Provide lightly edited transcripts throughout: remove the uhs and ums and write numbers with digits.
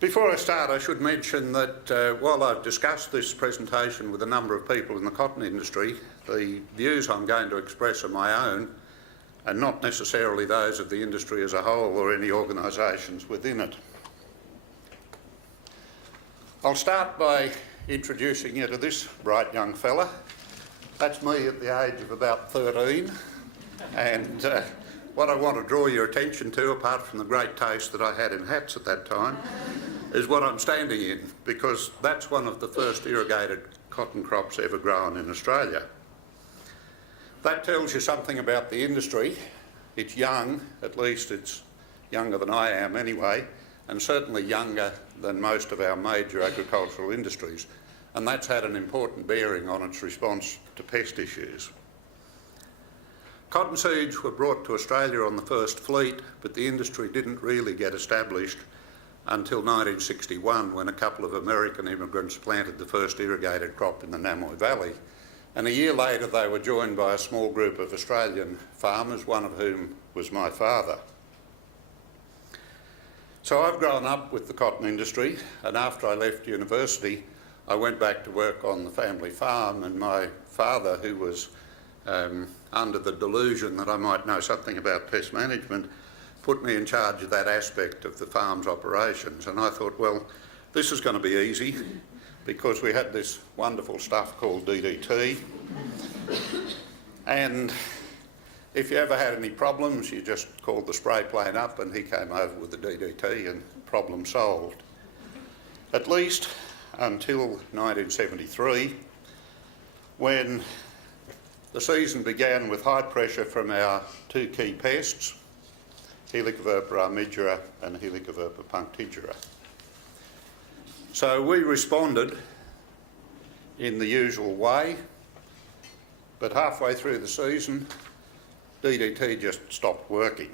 Before I start, I should mention that while I've discussed this presentation with a number of people in the cotton industry, the views I'm going to express are my own and not necessarily those of the industry as a whole or any organisations within it. I'll start by introducing you to this bright young fella. That's me at the age of about 13, and what I want to draw your attention to, apart from the great taste that I had in hats at that time, is what I'm standing in, because that's one of the first irrigated cotton crops ever grown in Australia. That tells you something about the industry. It's young, at least it's younger than I am anyway, and certainly younger than most of our major agricultural industries, and that's had an important bearing on its response to pest issues. Cotton seeds were brought to Australia on the first fleet, but the industry didn't really get established until 1961, when a couple of American immigrants planted the first irrigated crop in the Namoi Valley. And a year later they were joined by a small group of Australian farmers, one of whom was my father. So I've grown up with the cotton industry, and after I left university I went back to work on the family farm, and my father, who was under the delusion that I might know something about pest management, put me in charge of that aspect of the farm's operations. And I thought, well, this is going to be easy, because we had this wonderful stuff called DDT, and if you ever had any problems you just called the spray plane up and he came over with the DDT and problem solved. At least until 1973, when the season began with high pressure from our two key pests, Helicobacter armigera and Helicobacter punctigera. So we responded in the usual way, but halfway through the season DDT just stopped working.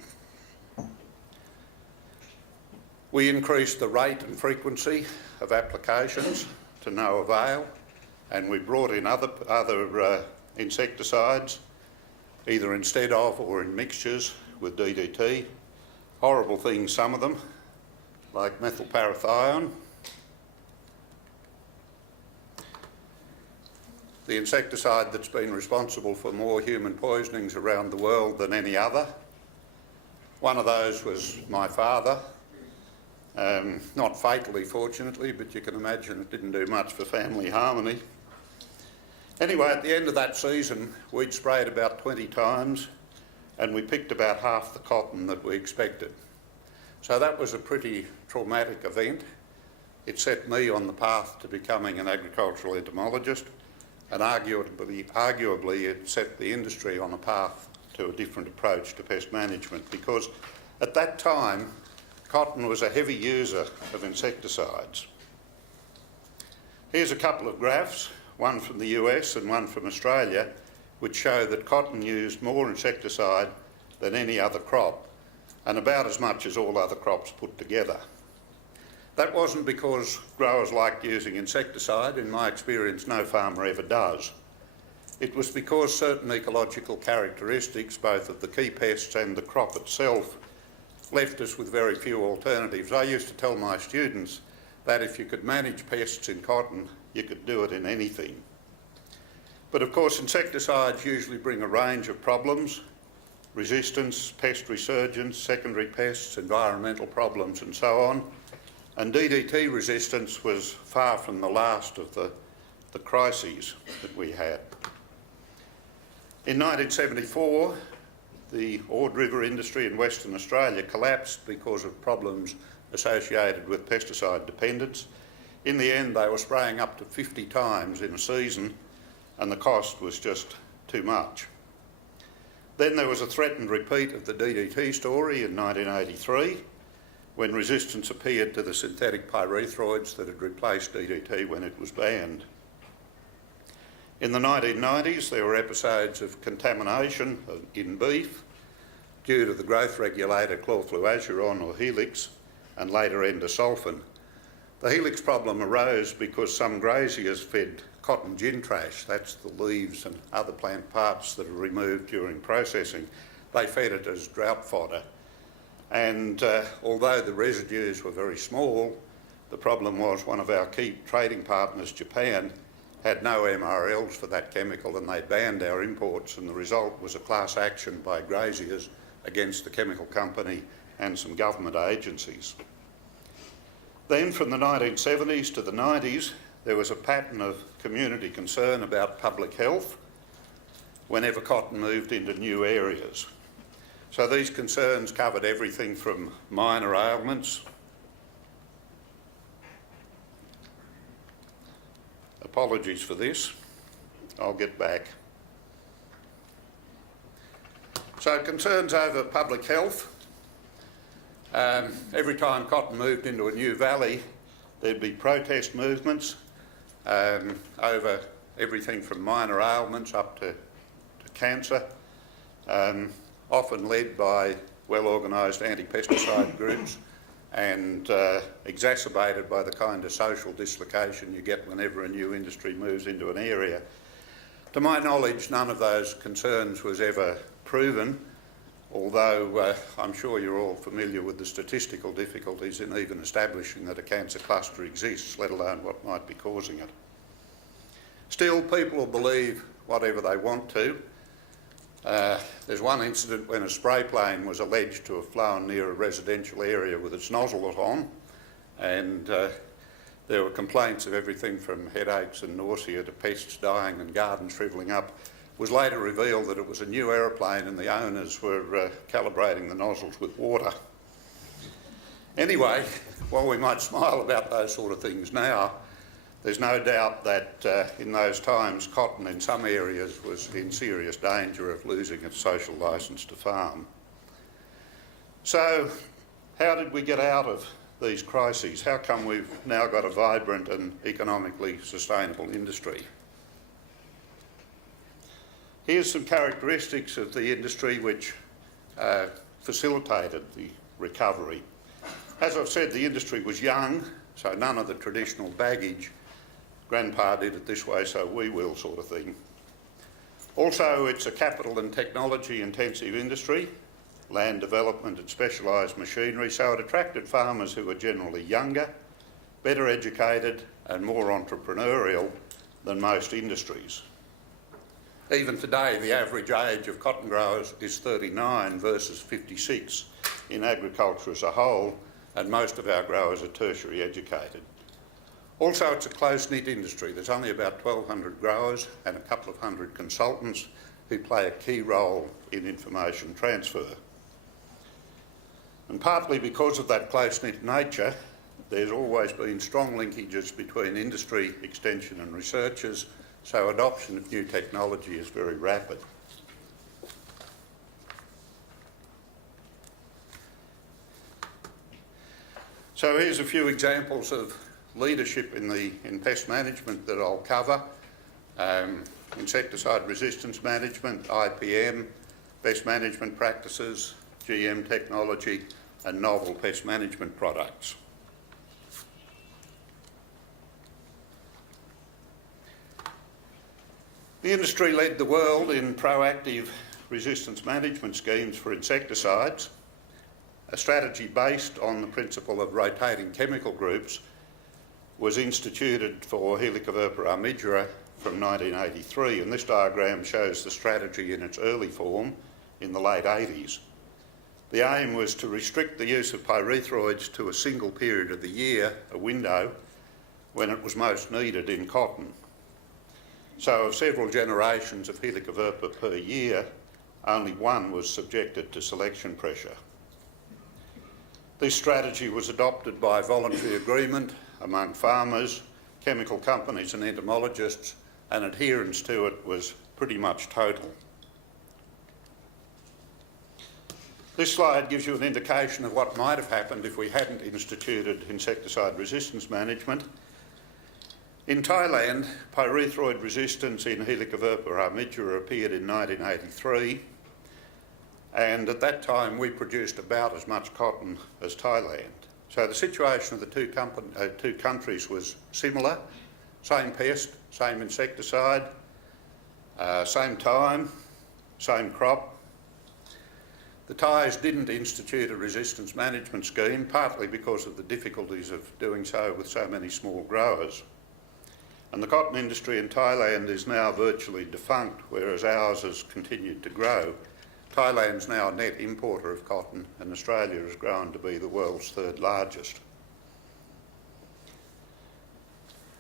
We increased the rate and frequency of applications to no avail, and we brought in other insecticides, either instead of or in mixtures with DDT. Horrible things, some of them, like methylparathione. The insecticide that's been responsible for more human poisonings around the world than any other. One of those was my father. Not fatally, fortunately, but you can imagine it didn't do much for family harmony. Anyway, at the end of that season, we'd sprayed about 20 times and we picked about half the cotton that we expected. So that was a pretty traumatic event. It set me on the path to becoming an agricultural entomologist, and arguably it set the industry on a path to a different approach to pest management, because at that time cotton was a heavy user of insecticides. Here's a couple of graphs, one from the US and one from Australia, which show that cotton used more insecticide than any other crop, and about as much as all other crops put together. That wasn't because growers liked using insecticide. In my experience, no farmer ever does. It was because certain ecological characteristics, both of the key pests and the crop itself, left us with very few alternatives. I used to tell my students that if you could manage pests in cotton, you could do it in anything. But of course, insecticides usually bring a range of problems: resistance, pest resurgence, secondary pests, environmental problems and so on. And DDT resistance was far from the last of the crises that we had. In 1974, the Ord River industry in Western Australia collapsed because of problems associated with pesticide dependence. In the end, they were spraying up to 50 times in a season, and the cost was just too much. Then there was a threatened repeat of the DDT story in 1983, when resistance appeared to the synthetic pyrethroids that had replaced DDT when it was banned. In the 1990s, there were episodes of contamination in beef due to the growth regulator chlorfluazuron, or Helix, and later endosulfan. The Helix problem arose because some graziers fed cotton gin trash, that's the leaves and other plant parts that are removed during processing. They fed it as drought fodder. And although the residues were very small, The problem was one of our key trading partners, Japan, had no MRLs for that chemical, and they banned our imports, and the result was a class action by graziers against the chemical company and some government agencies. Then from the 1970s to the 90s, there was a pattern of community concern about public health whenever cotton moved into new areas. So these concerns covered everything from minor ailments, apologies for this, I'll get back. So concerns over public health. Every time cotton moved into a new valley, there'd be protest movements over everything from minor ailments up to cancer, often led by well-organised anti-pesticide groups and exacerbated by the kind of social dislocation you get whenever a new industry moves into an area. To my knowledge, none of those concerns was ever proven, although I'm sure you're all familiar with the statistical difficulties in even establishing that a cancer cluster exists, let alone what might be causing it. Still, people will believe whatever they want to. There's one incident when a spray plane was alleged to have flown near a residential area with its nozzle on, and there were complaints of everything from headaches and nausea to pests dying and gardens shrivelling up. It was later revealed that it was a new aeroplane and the owners were calibrating the nozzles with water. Anyway, while we might smile about those sort of things now, there's no doubt that in those times cotton in some areas was in serious danger of losing its social licence to farm. So how did we get out of these crises? How come we've now got a vibrant and economically sustainable industry? Here's some characteristics of the industry which facilitated the recovery. As I've said, the industry was young, so none of the traditional baggage, grandpa did it this way, so we will sort of thing. Also, it's a capital and technology intensive industry, land development and specialised machinery, so it attracted farmers who were generally younger, better educated and more entrepreneurial than most industries. Even today, the average age of cotton growers is 39 versus 56 in agriculture as a whole, and most of our growers are tertiary educated. Also, it's a close-knit industry. There's only about 1,200 growers and a couple of hundred consultants who play a key role in information transfer. And partly because of that close-knit nature, there's always been strong linkages between industry, extension and researchers, so adoption of new technology is very rapid. So here's a few examples of leadership in pest management that I'll cover. Insecticide resistance management, IPM, pest management practices, GM technology and novel pest management products. The industry led the world in proactive resistance management schemes for insecticides, a strategy based on the principle of rotating chemical groups was instituted for Helicobacter armigera from 1983, and this diagram shows the strategy in its early form in the late 80s. The aim was to restrict the use of pyrethroids to a single period of the year, a window, when it was most needed in cotton. So of several generations of Helicobacter per year, only one was subjected to selection pressure. This strategy was adopted by voluntary agreement among farmers, chemical companies and entomologists, and adherence to it was pretty much total. This slide gives you an indication of what might have happened if we hadn't instituted insecticide resistance management. In Thailand, pyrethroid resistance in Helicobacter armigera appeared in 1983, and at that time we produced about as much cotton as Thailand. So the situation of the two countries was similar, same pest, same insecticide, same time, same crop. The ties didn't institute a resistance management scheme, partly because of the difficulties of doing so with so many small growers. And the cotton industry in Thailand is now virtually defunct, whereas ours has continued to grow. Thailand's now a net importer of cotton, and Australia has grown to be the world's third largest.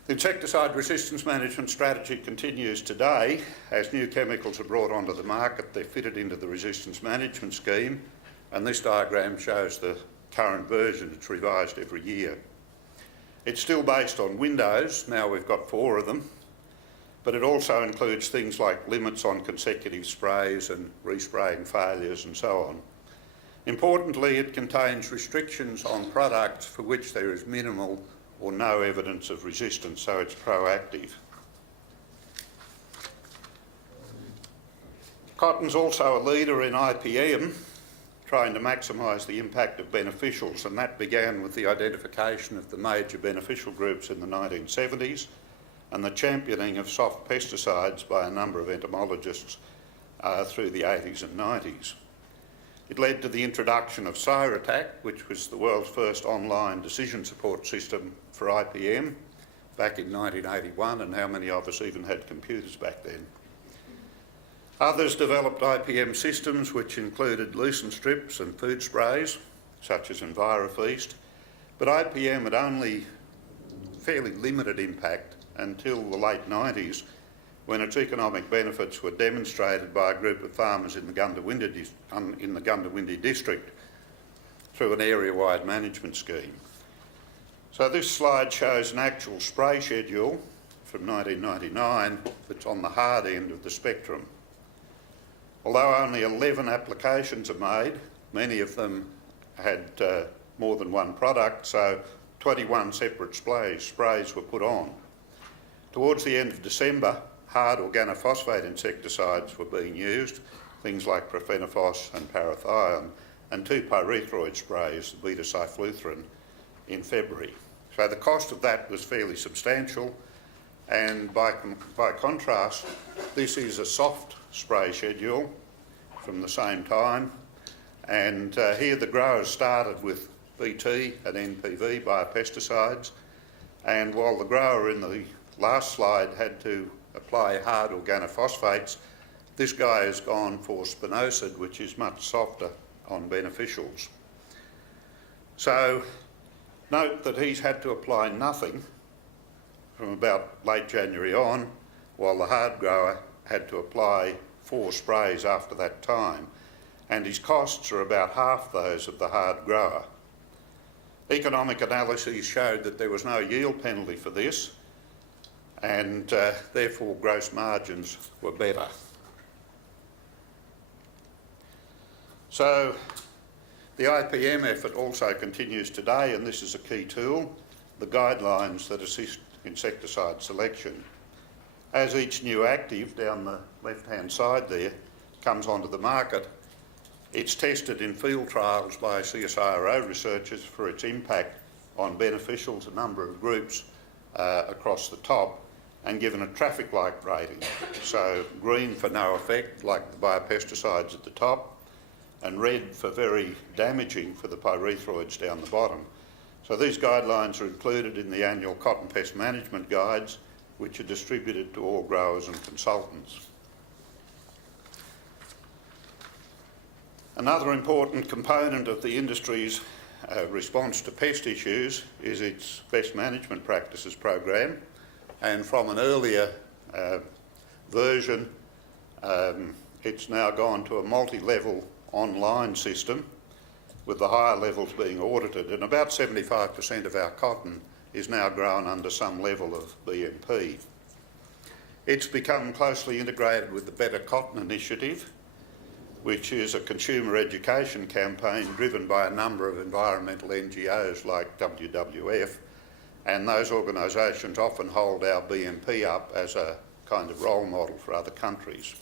The insecticide resistance management strategy continues today. As new chemicals are brought onto the market, they're fitted into the resistance management scheme, and this diagram shows the current version. It's revised every year. It's still based on windows. Now we've got 4 of them, but it also includes things like limits on consecutive sprays and respraying failures and so on. Importantly, it contains restrictions on products for which there is minimal or no evidence of resistance, so it's proactive. Cotton's also a leader in IPM, trying to maximise the impact of beneficials, and that began with the identification of the major beneficial groups in the 1970s and the championing of soft pesticides by a number of entomologists through the 80s and 90s. It led to the introduction of Cero, which was the world's first online decision support system for IPM back in 1981, and how many of us even had computers back then. Others developed IPM systems which included lucent strips and food sprays, such as EnviroFeast, but IPM had only fairly limited impact until the late 90s, when its economic benefits were demonstrated by a group of farmers in the Gundawindi district through an area-wide management scheme. So this slide shows an actual spray schedule from 1999 that's on the hard end of the spectrum. Although only 11 applications are made, many of them had more than one product, so 21 separate sprays were put on. Towards the end of December, hard organophosphate insecticides were being used, things like profenifos and parathion, and 2 pyrethroid sprays, beta-cyfluthrin, in February. So the cost of that was fairly substantial, and by contrast, this is a soft spray schedule from the same time, and here the growers started with BT and NPV biopesticides, and while the grower in the last slide had to apply hard organophosphates, this guy has gone for spinosad, which is much softer on beneficials. So note that he's had to apply nothing from about late January on, while the hard grower had to apply 4 sprays after that time, and his costs are about half those of the hard grower. Economic analyses showed that there was no yield penalty for this, and therefore gross margins were better. So the IPM effort also continues today, and this is a key tool, the guidelines that assist insecticide selection. As each new active down the left-hand side there comes onto the market, it's tested in field trials by CSIRO researchers for its impact on beneficials, a number of groups across the top, and given a traffic light rating. So green for no effect, like the biopesticides at the top, and red for very damaging for the pyrethroids down the bottom. So these guidelines are included in the annual cotton pest management guides, which are distributed to all growers and consultants. Another important component of the industry's response to pest issues is its Best Management Practices program, and from an earlier version, it's now gone to a multi-level online system, with the higher levels being audited, and about 75% of our cotton is now grown under some level of BMP. It's become closely integrated with the Better Cotton Initiative, which is a consumer education campaign driven by a number of environmental NGOs like WWF, and those organisations often hold our BMP up as a kind of role model for other countries.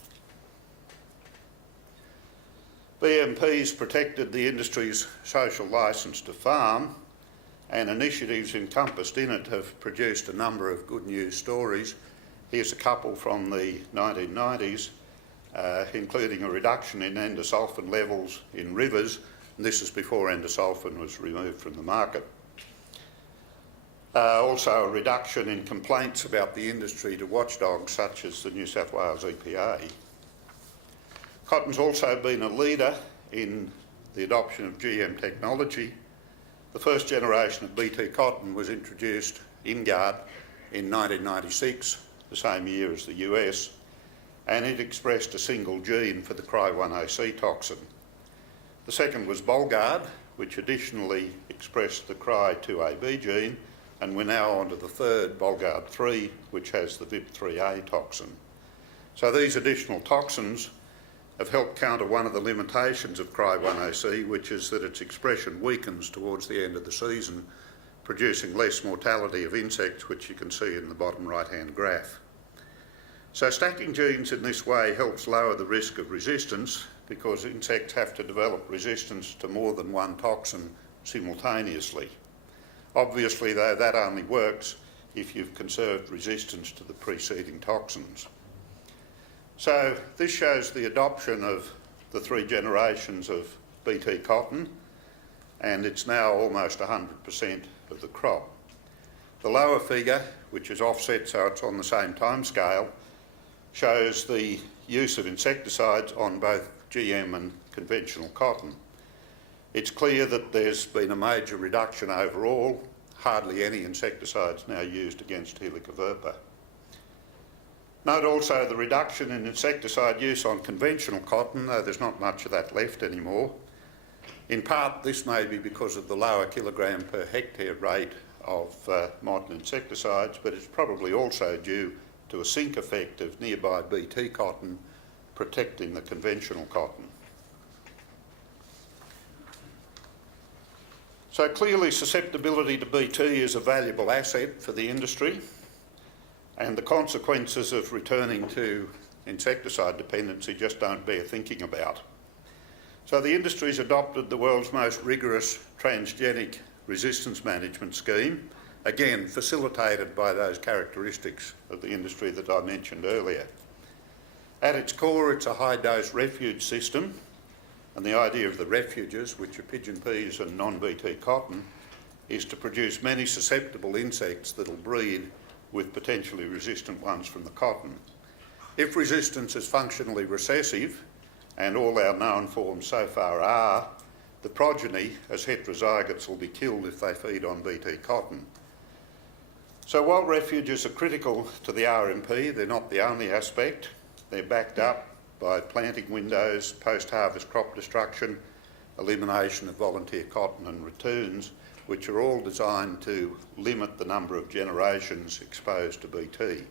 BMP's protected the industry's social licence to farm, and initiatives encompassed in it have produced a number of good news stories. Here's a couple from the 1990s. including a reduction in endosulfan levels in rivers, and this is before endosulfan was removed from the market. Also a reduction in complaints about the industry to watchdogs such as the New South Wales EPA. Cotton's also been a leader in the adoption of GM technology. The first generation of BT cotton was introduced in guard in 1996, the same year as the US, and it expressed a single gene for the Cry1AC toxin. The second was Bolgard, which additionally expressed the Cry2AB gene, and we're now on to the third, Bolgard 3, which has the VIP3A toxin. So these additional toxins have helped counter one of the limitations of Cry1AC, which is that its expression weakens towards the end of the season, producing less mortality of insects, which you can see in the bottom right-hand graph. So stacking genes in this way helps lower the risk of resistance, because insects have to develop resistance to more than one toxin simultaneously. Obviously, though, that only works if you've conserved resistance to the preceding toxins. So this shows the adoption of the 3 generations of BT cotton, and it's now almost 100% of the crop. The lower figure, which is offset so it's on the same time scale, shows the use of insecticides on both GM and conventional cotton. It's clear that there's been a major reduction overall, hardly any insecticides now used against Helicoverpa. Note also the reduction in insecticide use on conventional cotton, though there's not much of that left anymore. In part, this may be because of the lower kilogram per hectare rate of modern insecticides, but it's probably also due to a sink effect of nearby BT cotton protecting the conventional cotton. So clearly susceptibility to BT is a valuable asset for the industry, and the consequences of returning to insecticide dependency just don't bear thinking about. So the industry's adopted the world's most rigorous transgenic resistance management scheme, again facilitated by those characteristics of the industry that I mentioned earlier. At its core, it's a high-dose refuge system, and the idea of the refuges, which are pigeon peas and non-BT cotton, is to produce many susceptible insects that'll breed with potentially resistant ones from the cotton. If resistance is functionally recessive, and all our known forms so far are, the progeny as heterozygotes will be killed if they feed on BT cotton. So while refuges are critical to the RMP, they're not the only aspect. They're backed up by planting windows, post-harvest crop destruction, elimination of volunteer cotton and ratoons, which are all designed to limit the number of generations exposed to BT.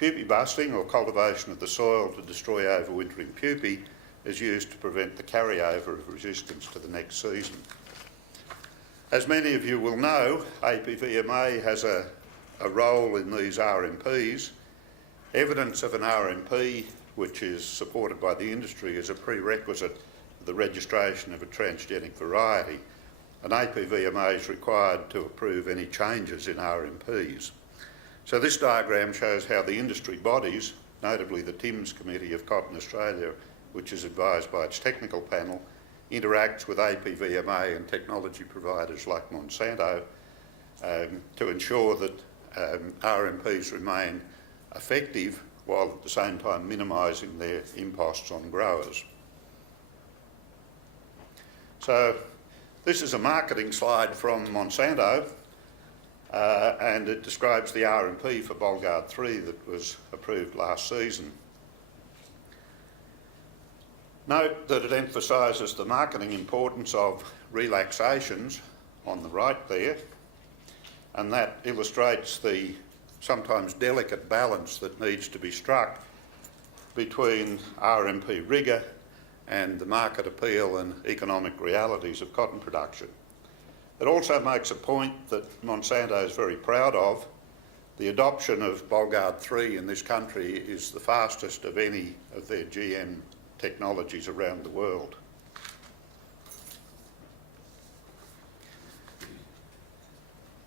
Pupae busting, or cultivation of the soil to destroy overwintering pupae, is used to prevent the carryover of resistance to the next season. As many of you will know, APVMA has a role in these RMPs. Evidence of an RMP which is supported by the industry is a prerequisite for the registration of a transgenic variety, and APVMA is required to approve any changes in RMPs. So this diagram shows how the industry bodies, notably the TIMS Committee of Cotton Australia, which is advised by its technical panel, interacts with APVMA and technology providers like Monsanto to ensure that RMPs remain effective while at the same time minimising their imposts on growers. So this is a marketing slide from Monsanto, and it describes the RMP for Bolgard 3 that was approved last season. Note that it emphasises the marketing importance of relaxations on the right there, and that illustrates the sometimes delicate balance that needs to be struck between RMP rigour and the market appeal and economic realities of cotton production. It also makes a point that Monsanto is very proud of. The adoption of Bolgard 3 in this country is the fastest of any of their GM technologies around the world.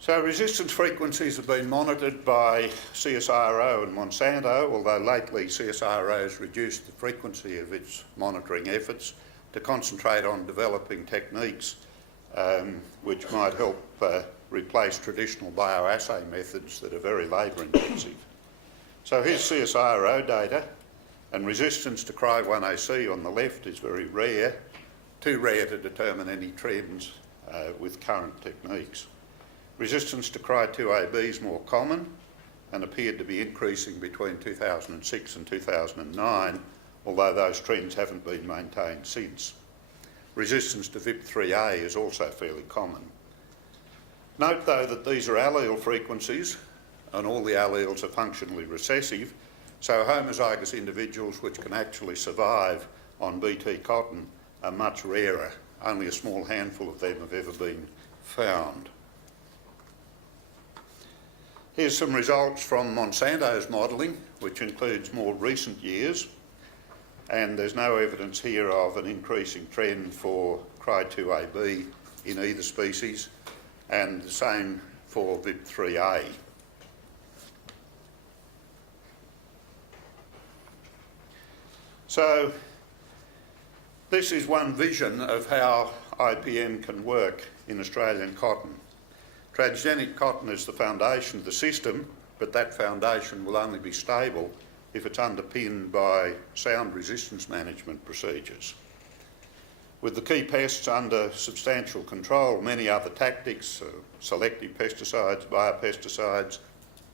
So resistance frequencies have been monitored by CSIRO and Monsanto, although lately CSIRO has reduced the frequency of its monitoring efforts to concentrate on developing techniques which might help replace traditional bioassay methods that are very labour intensive. So here's CSIRO data, and resistance to Cry1AC on the left is very rare, too rare to determine any trends with current techniques. Resistance to Cry2AB is more common and appeared to be increasing between 2006 and 2009, although those trends haven't been maintained since. Resistance to VIP3A is also fairly common. Note though that these are allele frequencies and all the alleles are functionally recessive, so homozygous individuals which can actually survive on BT cotton are much rarer. Only a small handful of them have ever been found. Here's some results from Monsanto's modelling, which includes more recent years, and there's no evidence here of an increasing trend for Cry2AB in either species, and the same for VIP3A. So this is one vision of how IPM can work in Australian cotton. Transgenic cotton is the foundation of the system, but that foundation will only be stable if it's underpinned by sound resistance management procedures. With the key pests under substantial control, many other tactics, selective pesticides, biopesticides,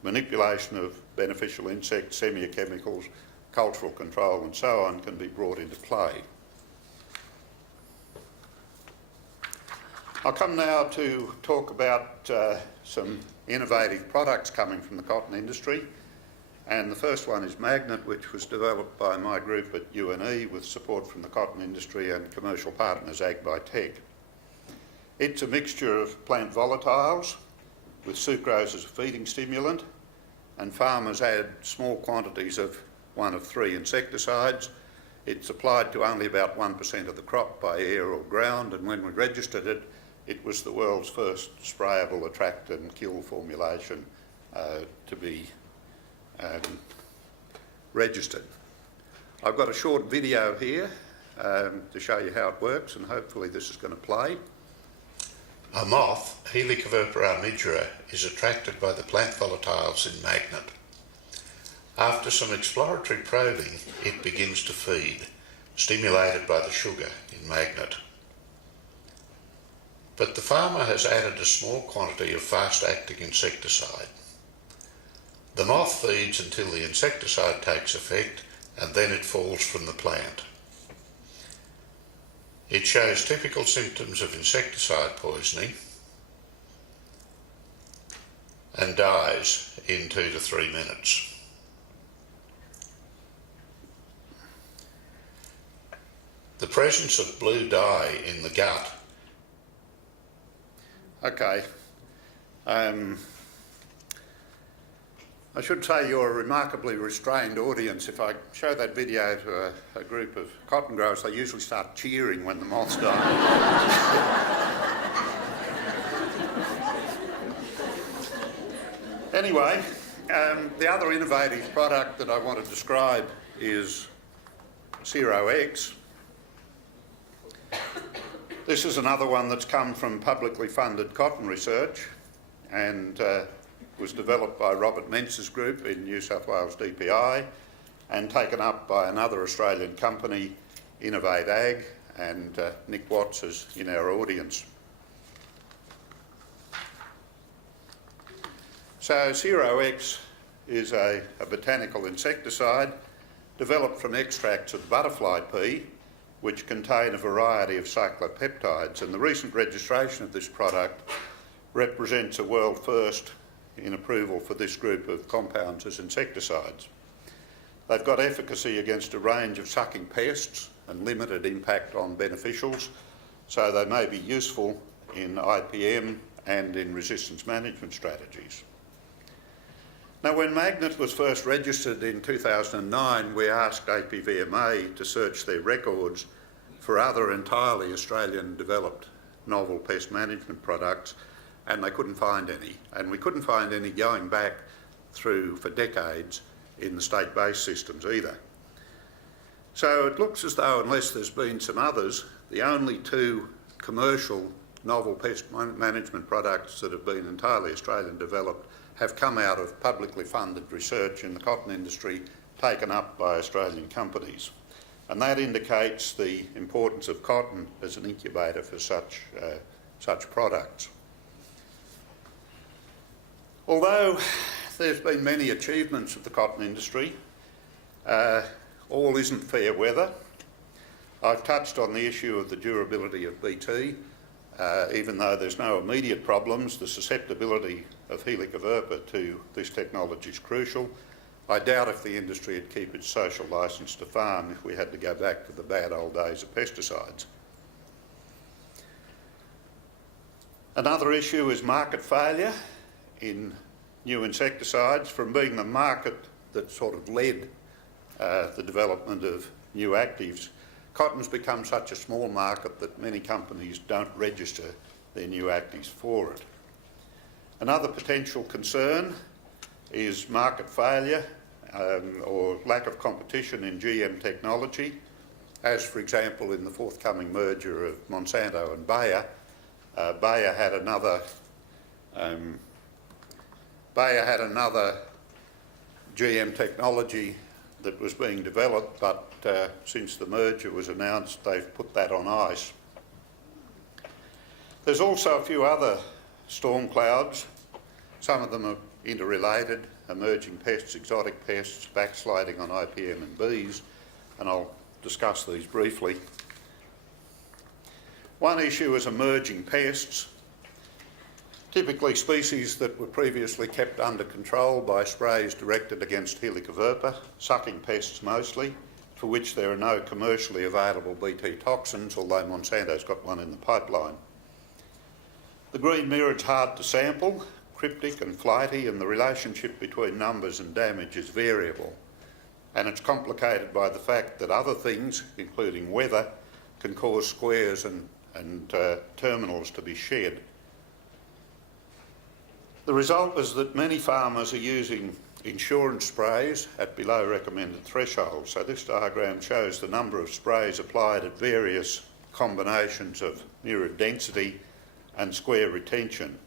manipulation of beneficial insects, semiochemicals, cultural control and so on can be brought into play. I'll come now to talk about some innovative products coming from the cotton industry, and the first one is Magnet, which was developed by my group at UNE with support from the cotton industry and commercial partners AgBiTech. It's a mixture of plant volatiles with sucrose as a feeding stimulant, and farmers add small quantities of one of 3 insecticides. It's applied to only about 1% of the crop by air or ground, and when we registered it, it was the world's first sprayable attract and kill formulation to be registered. I've got a short video here to show you how it works, and hopefully this is going to play. A moth, Helicoverpa armigera, is attracted by the plant volatiles in Magnet. After some exploratory probing, it begins to feed, stimulated by the sugar in Magnet. But the farmer has added a small quantity of fast-acting insecticide. The moth feeds until the insecticide takes effect, and then it falls from the plant. It shows typical symptoms of insecticide poisoning and dies in 2 to 3 minutes. The presence of blue dye in the gut. Okay. I should say you're a remarkably restrained audience. If I show that video to a group of cotton growers, they usually start cheering when the moths die. Anyway, the other innovative product that I want to describe is Cero X. This is another one that's come from publicly funded cotton research and was developed by Robert Mentz's group in New South Wales DPI and taken up by another Australian company, Innovate Ag, and Nick Watts is in our audience. So Cero X is a botanical insecticide developed from extracts of butterfly pea, which contain a variety of cyclopeptides, and the recent registration of this product represents a world first in approval for this group of compounds as insecticides. They've got efficacy against a range of sucking pests and limited impact on beneficials, so they may be useful in IPM and in resistance management strategies. Now, when Magnet was first registered in 2009, we asked APVMA to search their records for other entirely Australian developed novel pest management products, and they couldn't find any. And we couldn't find any going back through for decades in the state-based systems either. So it looks as though, unless there's been some others, the only two commercial novel pest management products that have been entirely Australian developed have come out of publicly funded research in the cotton industry taken up by Australian companies. And that indicates the importance of cotton as an incubator for such products. Although there's been many achievements of the cotton industry, all isn't fair weather. I've touched on the issue of the durability of BT. Even though there's no immediate problems, the susceptibility of Helicoverpa to this technology is crucial. I doubt if the industry would keep its social licence to farm if we had to go back to the bad old days of pesticides. Another issue is market failure in new insecticides. From being the market that sort of led the development of new actives, cotton's become such a small market that many companies don't register their new actives for it. Another potential concern is market failure or lack of competition in GM technology, as for example in the forthcoming merger of Monsanto and Bayer. Bayer had another GM technology that was being developed, but since the merger was announced, they've put that on ice. There's also a few other storm clouds. Some of them are interrelated: emerging pests, exotic pests, backsliding on IPM and bees, and I'll discuss these briefly. One issue is emerging pests. Typically species that were previously kept under control by sprays directed against Helicoverpa, sucking pests mostly, for which there are no commercially available BT toxins, although Monsanto's got one in the pipeline. The green mirrorid's hard to sample, cryptic and flighty, and the relationship between numbers and damage is variable. And it's complicated by the fact that other things, including weather, can cause squares and terminals to be shed. The result is that many farmers are using insurance sprays at below recommended thresholds. So this diagram shows the number of sprays applied at various combinations of mirrored density and square retention.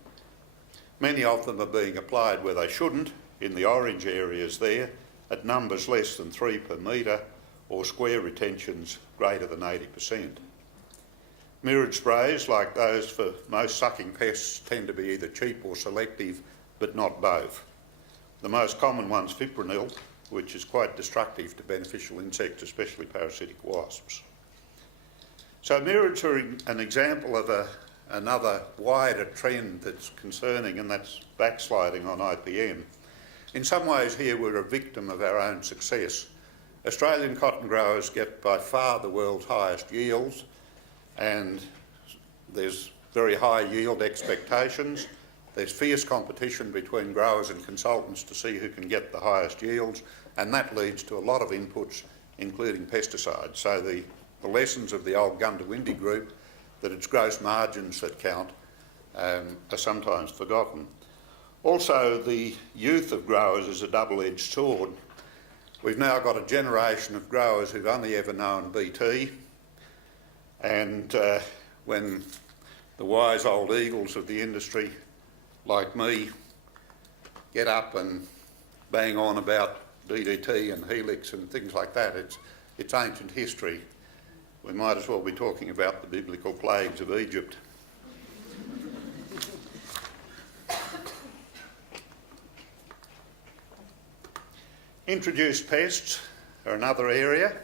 Many of them are being applied where they shouldn't, in the orange areas there, at numbers less than 3 per metre or square retentions greater than 80%. Mirrored sprays, like those for most sucking pests, tend to be either cheap or selective, but not both. The most common one's fipronil, which is quite destructive to beneficial insects, especially parasitic wasps. So mirroreds are an example of another wider trend that's concerning, and that's backsliding on IPM. In some ways here we're a victim of our own success. Australian cotton growers get by far the world's highest yields, and there's very high yield expectations. There's fierce competition between growers and consultants to see who can get the highest yields, and that leads to a lot of inputs, including pesticides. So the lessons of the old Gundawindi group, that it's gross margins that count, are sometimes forgotten. Also, the youth of growers is a double-edged sword. We've now got a generation of growers who've only ever known BT, and when the wise old eagles of the industry, like me, get up and bang on about DDT and helix and things like that, it's ancient history. We might as well be talking about the biblical plagues of Egypt. Introduced pests are another area.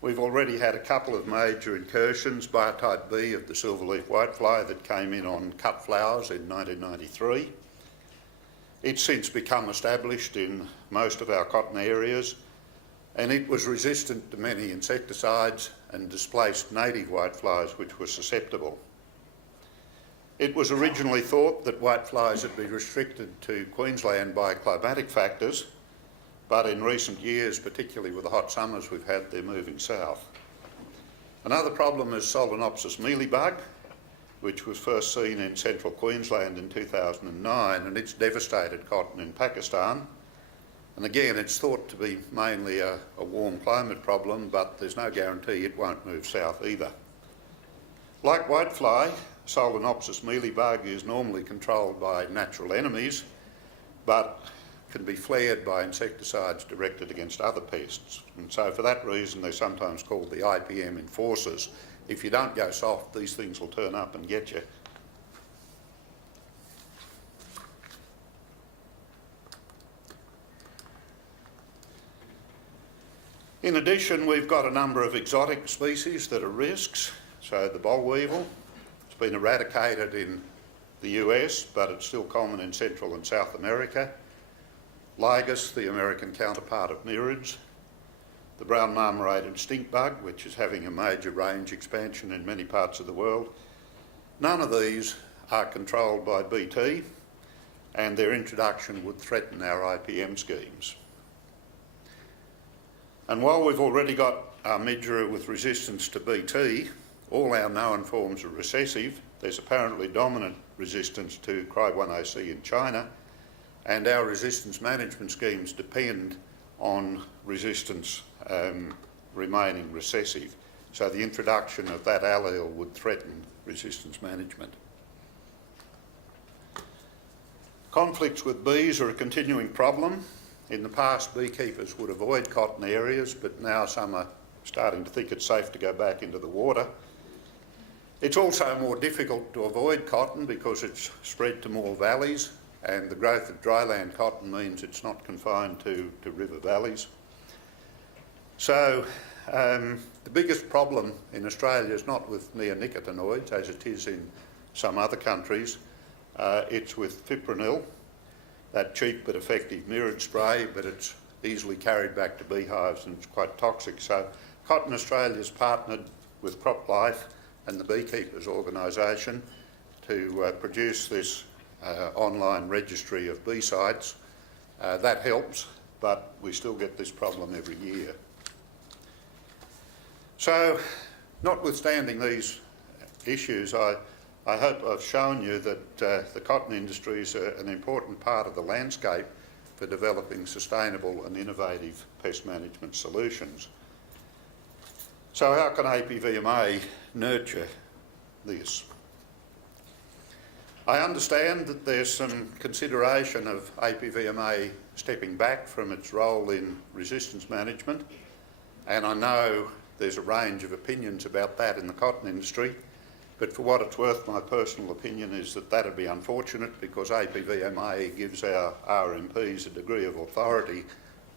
We've already had a couple of major incursions, biotype B of the silverleaf whitefly that came in on cut flowers in 1993. It's since become established in most of our cotton areas, and it was resistant to many insecticides and displaced native whiteflies which were susceptible. It was originally thought that whiteflies would be restricted to Queensland by climatic factors, but in recent years, particularly with the hot summers we've had, they're moving south. Another problem is Solenopsis mealybug. which was first seen in central Queensland in 2009, and it's devastated cotton in Pakistan. And again, it's thought to be mainly a warm climate problem, but there's no guarantee it won't move south either. Like whitefly, Solenopsis mealybug is normally controlled by natural enemies, but can be flared by insecticides directed against other pests. And so for that reason, they're sometimes called the IPM enforcers. If you don't go soft, these things will turn up and get you. In addition, we've got a number of exotic species that are risks. So the boll weevil, it's been eradicated in the US, but it's still common in Central and South America. Lygus, the American counterpart of mirids. The brown marmorated stink bug, which is having a major range expansion in many parts of the world. None of these are controlled by BT, and their introduction would threaten our IPM schemes. And while we've already got our midgera with resistance to BT, all our known forms are recessive. There's apparently dominant resistance to Cry1OC in China, and our resistance management schemes depend on resistance remaining recessive. So the introduction of that allele would threaten resistance management. Conflicts with bees are a continuing problem. In the past, beekeepers would avoid cotton areas, but now some are starting to think it's safe to go back into the water. It's also more difficult to avoid cotton because it's spread to more valleys, and the growth of dryland cotton means it's not confined to river valleys. So the biggest problem in Australia is not with neonicotinoids, as it is in some other countries. It's with fipronil, that cheap but effective mirid spray, but it's easily carried back to beehives and it's quite toxic. So Cotton Australia's partnered with CropLife and the Beekeepers Organisation to produce this online registry of bee sites. That helps, but we still get this problem every year. So, notwithstanding these issues, I hope I've shown you that the cotton industry is an important part of the landscape for developing sustainable and innovative pest management solutions. So how can APVMA nurture this? I understand that there's some consideration of APVMA stepping back from its role in resistance management, and I know there's a range of opinions about that in the cotton industry. But for what it's worth, my personal opinion is that that'd be unfortunate because APVMA gives our RMPs a degree of authority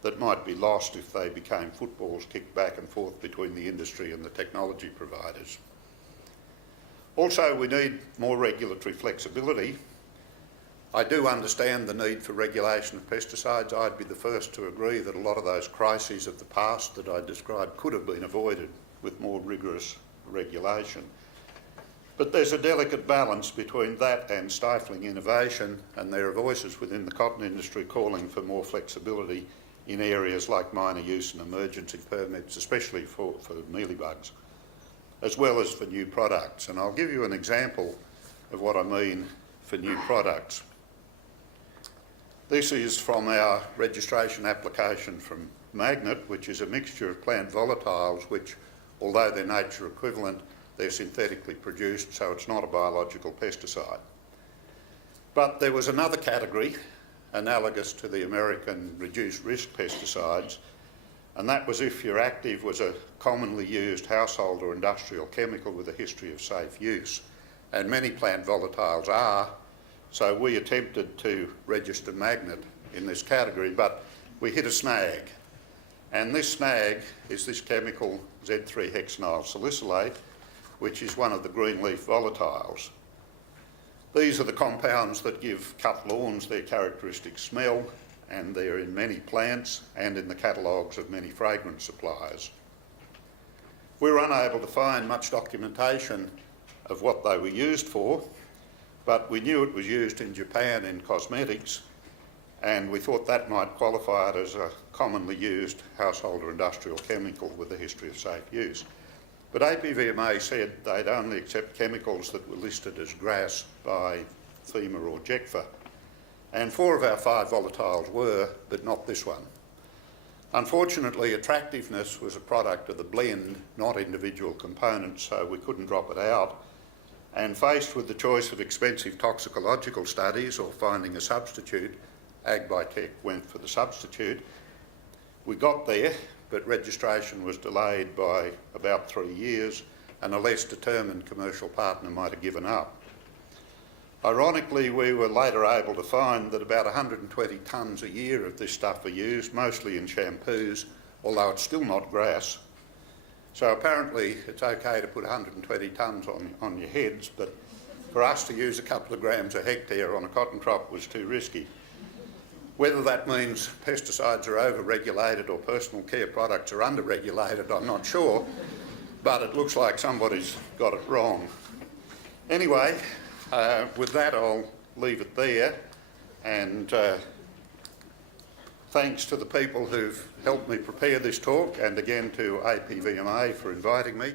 that might be lost if they became footballs kicked back and forth between the industry and the technology providers. Also, we need more regulatory flexibility. I do understand the need for regulation of pesticides. I'd be the first to agree that a lot of those crises of the past that I described could have been avoided with more rigorous regulation. But there's a delicate balance between that and stifling innovation, and there are voices within the cotton industry calling for more flexibility in areas like minor use and emergency permits, especially for mealybugs, as well as for new products. And I'll give you an example of what I mean for new products. This is from our registration application from Magnet, which is a mixture of plant volatiles which, although they're nature equivalent, they're synthetically produced, so it's not a biological pesticide. But there was another category analogous to the American reduced risk pesticides, and that was if your active was a commonly used household or industrial chemical with a history of safe use. And many plant volatiles are, so we attempted to register Magnet in this category, but we hit a snag. And this snag is this chemical Z3-hexanyl salicylate, which is one of the green leaf volatiles. These are the compounds that give cut lawns their characteristic smell, and they're in many plants and in the catalogues of many fragrance suppliers. We were unable to find much documentation of what they were used for, but we knew it was used in Japan in cosmetics, and we thought that might qualify it as a commonly used household or industrial chemical with a history of safe use. But APVMA said they'd only accept chemicals that were listed as GRAS by FEMA or JECFA. And 4 of our 5 volatiles were, but not this one. Unfortunately, attractiveness was a product of the blend, not individual components, so we couldn't drop it out. And faced with the choice of expensive toxicological studies or finding a substitute, AgBiTech went for the substitute. We got there, but registration was delayed by about 3 years, and a less determined commercial partner might have given up. Ironically, we were later able to find that about 120 tonnes a year of this stuff are used, mostly in shampoos, although it's still not grass. So apparently it's okay to put 120 tonnes on your heads, but for us to use a couple of grams a hectare on a cotton crop was too risky. Whether that means pesticides are over-regulated or personal care products are under-regulated, I'm not sure, but it looks like somebody's got it wrong. Anyway, with that I'll leave it there, and thanks to the people who've helped me prepare this talk, and again to APVMA for inviting me.